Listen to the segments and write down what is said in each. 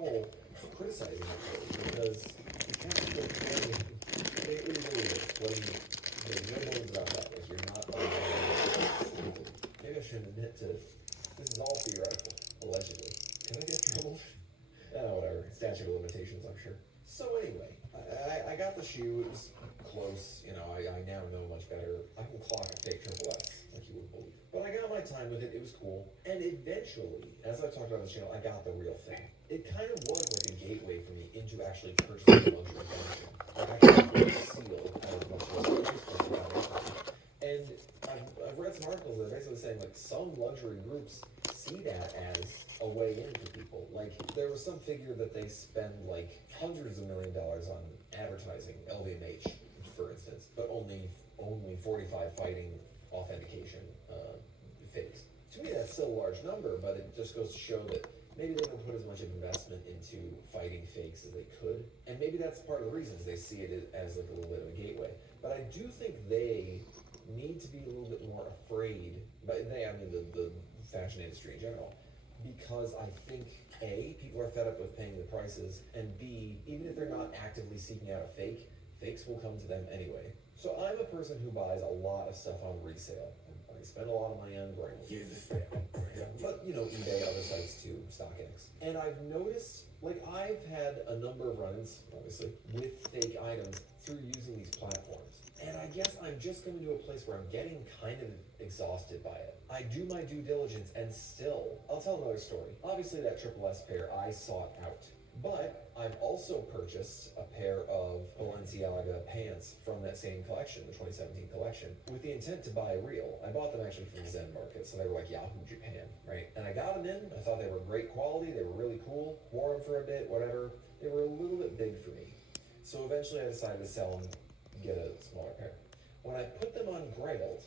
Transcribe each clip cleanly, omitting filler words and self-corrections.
whole criticizing it because it's kind of like, it really is. There's no bones about that. Like, you're not maybe I shouldn't admit to this is all theoretical, allegedly. Can I get in trouble? Whatever. Statute of limitations, I'm sure. So anyway, I got the shoe. It was close. You know, I now know much better. I can clock a fake triple S, like you would believe. But I got my time with it. It was cool. And eventually, as I've talked about on the channel, I got the real thing. It kind of was like a gateway for me into actually purchasing a luxury collection. Like actually seal out of luxury collection. And I've read some articles that are basically saying like some luxury groups see that as a way in for people. Like there was some figure that they spend like hundreds of $1 million on advertising LVMH, for instance, but only 45 fighting authentication fakes. To me, that's still a large number, but it just goes to show that maybe they don't put as much investment into fighting fakes as they could, and maybe that's part of the reason is they see it as like a little bit of a gateway. But I do think they need to be a little bit more afraid, but I mean the fashion industry in general, because I think A, people are fed up with paying the prices, and B, even if they're not actively seeking out a fake, fakes will come to them anyway. So I'm a person who buys a lot of stuff on resale. I spend a lot of money on Grail. But, you know, eBay, other sites too, StockX. And I've noticed, like, I've had a number of run-ins, obviously, with fake items through using these platforms. And I guess I'm just coming to a place where I'm getting kind of exhausted by it. I do my due diligence, and still, I'll tell another story. Obviously, that Triple S pair I sought out. But I've also purchased a pair of Balenciaga pants from that same collection, the 2017 collection, with the intent to buy real. I bought them actually from Zen Market, so they were like Yahoo Japan, right? And I got them in. I thought they were great quality. They were really cool. Wore them for a bit, whatever. They were a little bit big for me. So eventually I decided to sell them, get a smaller pair. When I put them on Grailed,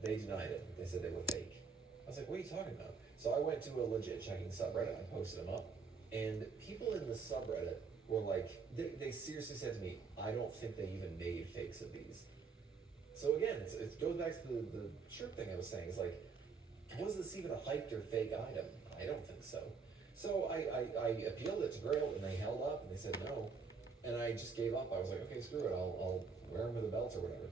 they denied it. They said they were fake. I was like, what are you talking about? So I went to a legit checking subreddit. I posted them up. And people in the subreddit were like, they seriously said to me, I don't think they even made fakes of these. So again, it goes back to the shirt thing I was saying. It's like, was this even a hyped or fake item? I don't think so. So I appealed it to Grail, and they held up, and they said no. And I just gave up. I was like, okay, screw it. I'll wear them with a belt or whatever.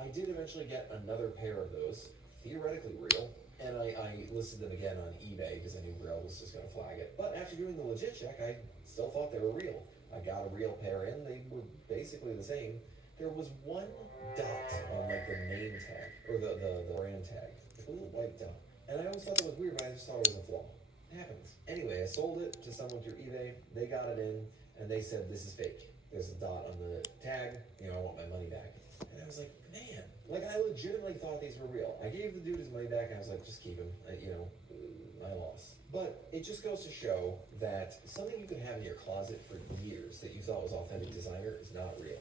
I did eventually get another pair of those, theoretically real. And I listed them again on eBay because I knew Grail was just going to flag it. But after doing the legit check, I still thought they were real. I got a real pair in. They were basically the same. There was one dot on like the name tag, or the brand tag, like a little white dot. And I always thought that was weird, but I just thought it was a flaw. It happens. Anyway, I sold it to someone through eBay. They got it in, and they said, this is fake. There's a dot on the tag. You know, I want my money back. And I was like, man, like I legitimately thought these were real. I gave the dude his money back, and I was like, just keep him. You know, I lost. But it just goes to show that something you can have in your closet for years that you thought was authentic designer is not real.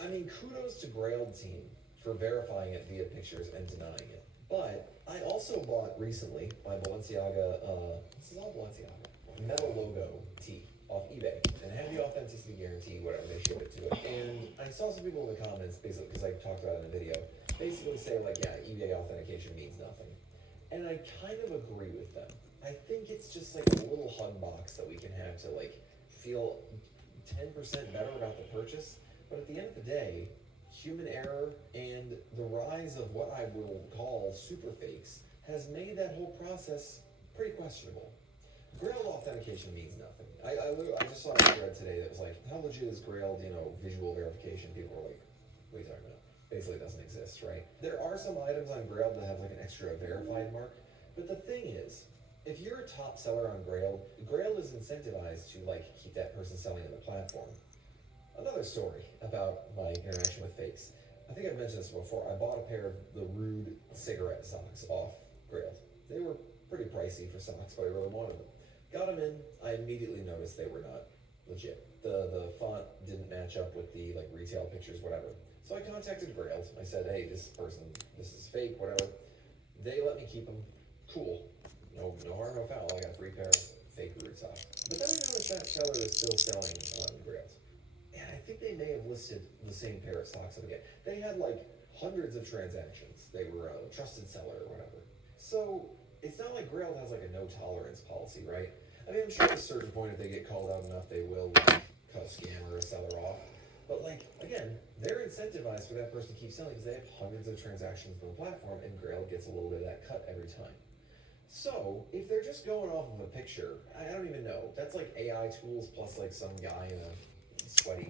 I mean, kudos to Grailed team for verifying it via pictures and denying it. But I also bought recently my Balenciaga, this is all Balenciaga, metal logo tee off eBay, and it had the authenticity guarantee, whatever, they ship it to it. And I saw some people in the comments, basically, because I talked about it in a video, basically say like, yeah, eBay authentication means nothing. And I kind of agree with them. I think it's just like a little hug box that we can have to like feel 10% better about the purchase. But at the end of the day, human error and the rise of what I will call super fakes has made that whole process pretty questionable. Grailed authentication means nothing. I just saw a thread today that was like, how legit is Grailed, you know, visual verification? People were like, what are you talking about? Basically it doesn't exist, right? There are some items on Grailed that have like an extra verified mark, but the thing is, if you're a top seller on Grailed, Grailed is incentivized to like keep that person selling on the platform. Another story about my interaction with fakes. I think I've mentioned this before. I bought a pair of the Rude cigarette socks off Grailed. They were pretty pricey for socks, but I really wanted them. Got them in. I immediately noticed they were not legit. The font didn't match up with the like retail pictures, whatever. So I contacted Grailed. I said, hey, this is fake, whatever. They let me keep them. Cool. No harm, no foul. I got a free pair of fake Rude socks. But then I noticed that seller is still selling on Grailed. And I think they may have listed the same pair of socks up again. They had like hundreds of transactions. They were a trusted seller or whatever. So it's not like Grailed has like a no tolerance policy, right? I mean, I'm sure at a certain point, if they get called out enough, they will like, cut a scammer or a seller off. But like, again, they're incentivized for that person to keep selling because they have hundreds of transactions on the platform, and Grail gets a little bit of that cut every time. So, if they're just going off of a picture, I don't even know. That's like AI tools plus like some guy in a sweaty